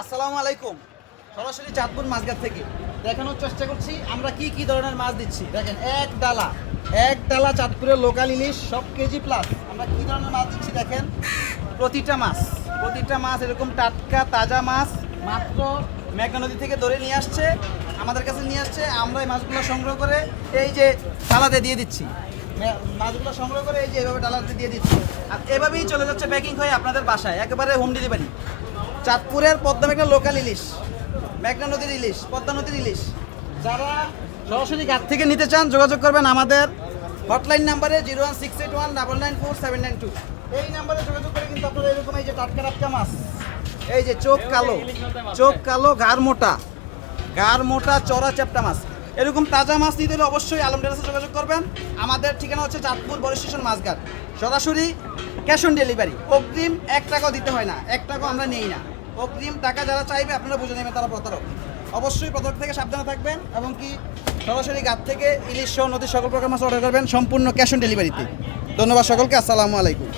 আসসালামু আলাইকুম। সরাসরি চাঁদপুর মাছঘাট থেকে দেখানোর চেষ্টা করছি আমরা কি কি ধরনের মাছ দিচ্ছি। দেখেন এক ডালা চাঁদপুরের লোকাল ইলিশ সব কেজি প্লাস আমরা কি ধরনের মাছ দিচ্ছি দেখেন। প্রতিটা মাছ এরকম টাটকা তাজা মাছ মাত্র মেঘনা নদী থেকে ধরে নিয়ে আসছে, আমাদের কাছে নিয়ে আসছে। আমরা এই মাছগুলো সংগ্রহ করে এই যে ডালাতে দিয়ে দিচ্ছি। মাছগুলো সংগ্রহ করে এই যে এভাবে ডালাতে দিয়ে দিচ্ছি, আর এভাবেই চলে যাচ্ছে প্যাকিং হয়ে আপনাদের বাসায়, একেবারে হোম ডেলিভারি। চাঁদপুরের পদ্মা মেঘনা লোকাল ইলিশ, মেঘনা নদীর ইলিশ, পদ্মা নদীর ইলিশ। যারা সরাসরি ঘাট থেকে নিতে চান যোগাযোগ করবেন আমাদের হটলাইন নাম্বারে 01681994792। এই নাম্বারে যোগাযোগ করে কিন্তু আপনারা এরকম এই যে টাটকা মাছ, এই যে চোখ কালো ঘাড় মোটা চড়া চ্যাপ্টা মাছ, এরকম তাজা মাছ নিতে হলে অবশ্যই আলম টেরাসে যোগাযোগ করবেন। আমাদের ঠিকানা হচ্ছে চাঁদপুর বড় স্টেশন মাছঘাট। সরাসরি ক্যাশ অন ডেলিভারি, অগ্রিম 1 টাকাও দিতে হয় না, 1 টাকাও আমরা নেই না। অগ্রিম টাকা যারা চাইবে আপনারা বুঝে নেবেন তারা প্রতারক। অবশ্যই প্রতারক থেকে সাবধানে থাকবেন এবং কি সরাসরি ঘাট থেকে ইলিশ সহ নদীর সকল প্রকার মাছ অর্ডার করবেন সম্পূর্ণ ক্যাশ অন ডেলিভারিতে। ধন্যবাদ সকলকে, আসসালামু আলাইকুম।